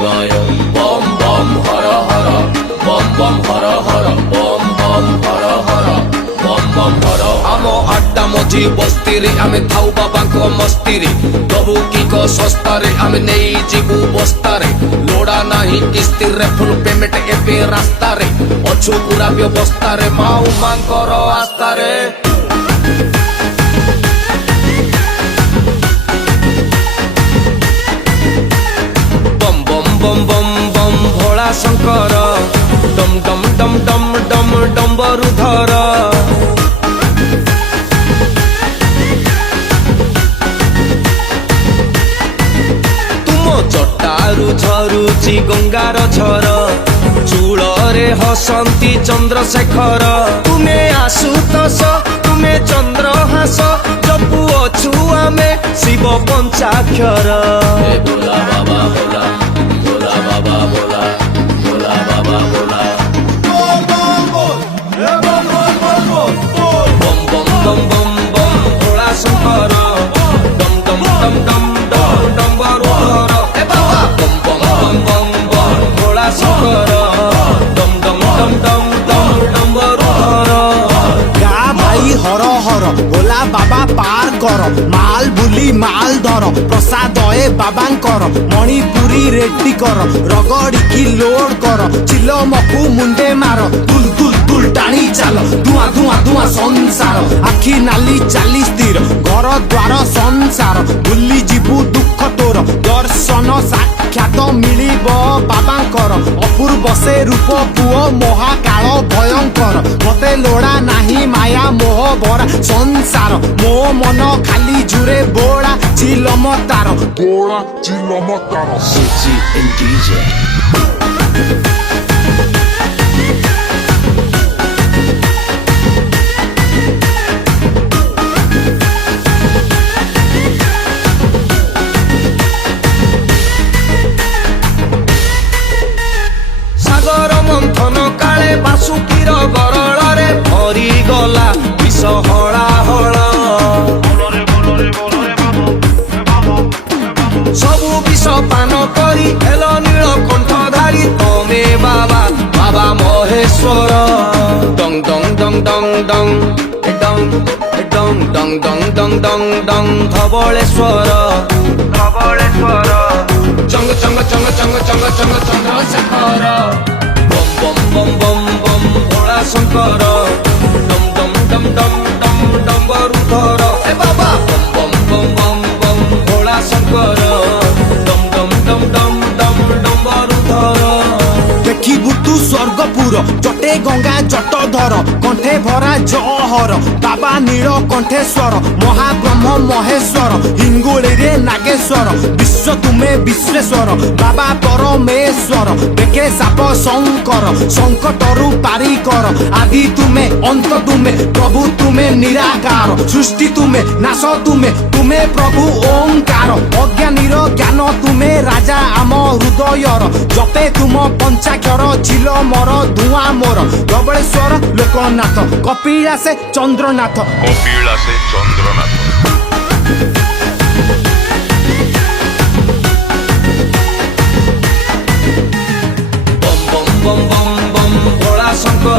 शिवाय बम बम हर हर बम बम हर हर बम बम हर हर बम बम हर आम आड्डा मझी बस्ती रे आमे थाउ बाबा को मस्ती रे दबु की को सस्ता रे आमे नहीं जीवु बस्ता रे लोड़ा नहीं किस्ती रे फुल पेमेंट एबे रास्ता रे अछु पूरा व्यवस्था रे माऊ मांकर आस्था रे बम बम बम भोला शंकर डम डम डम डम डम डम्बरुधर तुम जटारु झरुची गंगार झर चूଳରେ हसंती चंद्रशेखर तुमे आशुतोष तुमे चंद्रहास जपु अछु आमे शिव पंचाक्षर भोला बाबा भोला भोला बाबा भोला भोला बाबा भोला बम बम बम बम बम भोला शंकर डम डम डम डम डम डम्बरुधर ए बाबा बम बम बम बम बम भोला शंकर डम डम डम डम डम डम्बरुधर गा भाई हर हर भोला बाबा पार कर माल बुली माल धर प्रसाद ए बाबांकर मणिपुरी रेड्डी कर रगड़िकी लोड कर चिलमकु मुंडे मार तुल तुल तुल टाणी चाल धुआं धुआं धुआं संसार आखि नाली चाली स्थिर घर द्वार संसार भूली जीवु दुख तोर दर्शन साक्षात मिलिब बाबांकर अपूर्व से रूप पुओ महाकाल भयंकर मते लोड़ा नाही माया मोह भरा संसार मो मन खाली जुरे बोड़ा चिलम तार CG and DJ सागर मंथन काले बासुकीर गरଳରେ भरी गला विष हळा हळ सबु विष पान करी हेल नील कंठधारी तमे बाबा बाबा महेश्वर डंग डंग डंग डंग डंग डंग डंग डंग डंग डंग डंग डंग धवळेश्वर धवळेश्वर चंग चंग चंग चंग चंग चंग चंद्रशेखर बम बम बम बम बम भोला शंकर डम डम डम डम डम डम्बरुधर ए बाबा बम बम बम बम बम भोला शंकर डम डम डम डम डम डम्बरुधर देखिबु तू स्वर्गपुर जटे गंगा जटधर कंठे भरा जहर बाबा नील कंठेश्वर महाब्रह्म महेश्वर हिंगुली रे नागेश्वर विश्व तुमे विश्वेश्वर बाबा परमेश्वर देखे साप शंकर संकटरु पारी कर आदि तुमे अंत तुमे प्रभु तुमे निराकार सृष्टि तुमे नाश तुमे तुमे प्रभु ओंकार अज्ञानीर ज्ञान तुमे राजा आम हृदयर जपे तुम पंचाक्षर झिल मोर धुआं मोर धवळेश्वर लोकनाथ कपिलासे चंद्रनाथ बम बम बम बम बम भोला शंकर